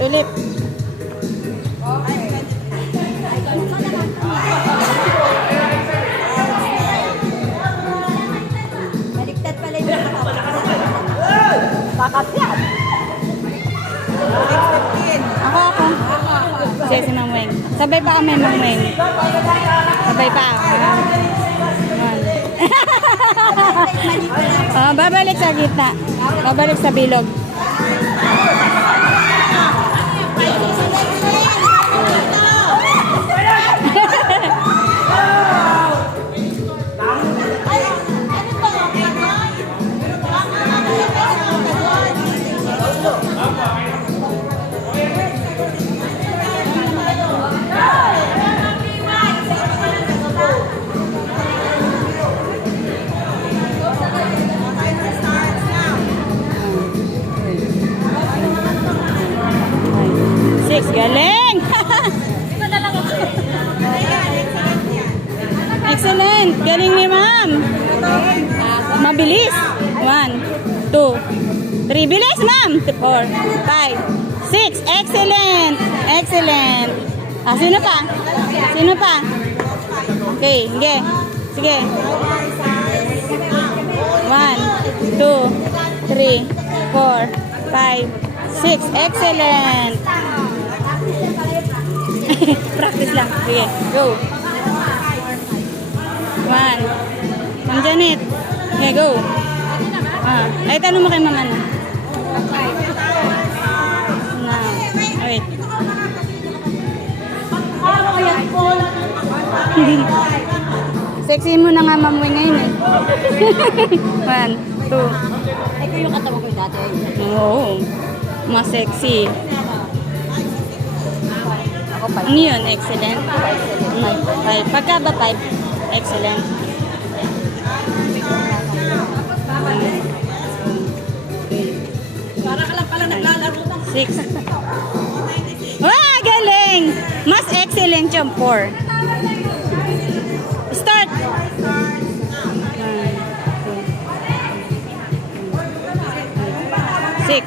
ulit. Baliktad pala yung nakatawa. Bakas yan. Ako. Sige, si Mang Weng. Sabay pa kami, Mang Weng. Sabay pa. Babalik sa gitna. Babalik sa bilog. Galing! Excellent! Galing ni ma'am! Mabilis! 1, 2, 3. Bilis ma'am! 4, 5, 6. Excellent! Excellent! Sino pa? Sino pa? Okay, sige. Sige. 1, 2, 3, 4, 5, 6. Excellent! Practice lang. Sige, go. 1. Ma'am Janet. Okay, go. Ay, tanong mo kay ma'am ano. Wait. Sexy mo na nga ma'am Weng ngayon eh. 1, 2. Ay, ko yung katawa ko dati. Oo. Mas sexy. Ano yun? Excellent. 5. Pagka ba 5? Excellent. Para ka lang pala naglalaro ng 6. Wow! Galing! Mas excellent yung 4. Start! 6.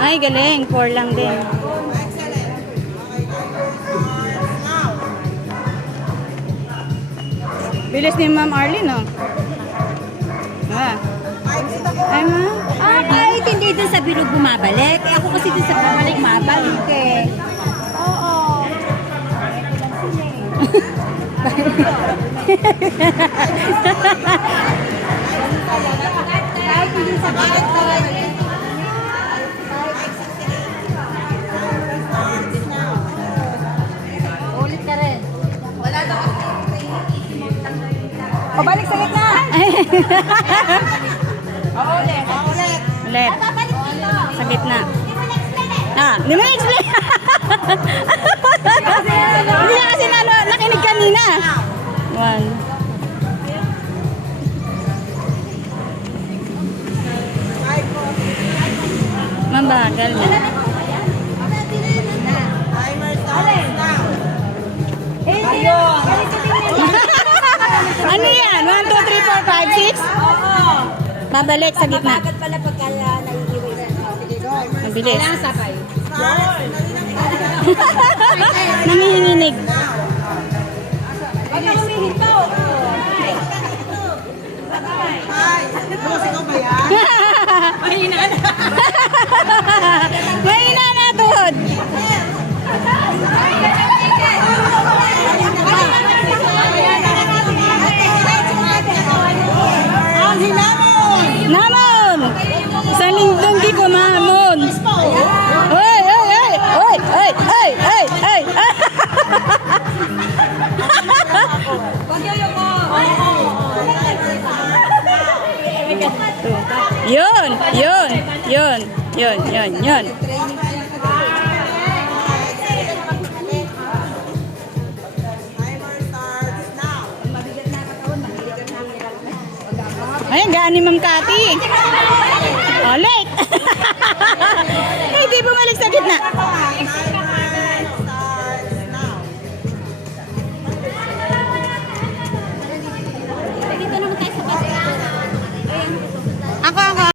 Ay, galing. 4 lang din. Bilis ni Ma'am Arlene, no? Ay, ma'am. kahit hindi dun sa bilog bumabalik. Eh, ako kasi dun sa bumalik, mabalik eh. Oo. Kahit hindi sa balik. Ulit ka rin. Wala daw. Pabalik sa gitna. Ulit. Ulit. Sa gitna. Hindi mo explain. Hindi na kasi nakinig kanina. 1. Mabagal mo. Ano yan? 1, 2, 3, 4, 5, 6? Oo. Babalik sa gitna. Mabagal pala pagka naiiway. Mabilis. Kailangan sabay. Nanginginig. Huwag na humihinto. Mahina na. Mahina na tuhod. Ang hinamon. Namon! Sa lingdong di ko mamon. Oy, oy, oy! Oy, oy, oy, oy, oy! Yun, yun, yun, yun, yun, yun. Ay, gaan ni Ma'am Cathy. Oh, late. Hindi bumalik sa gitna.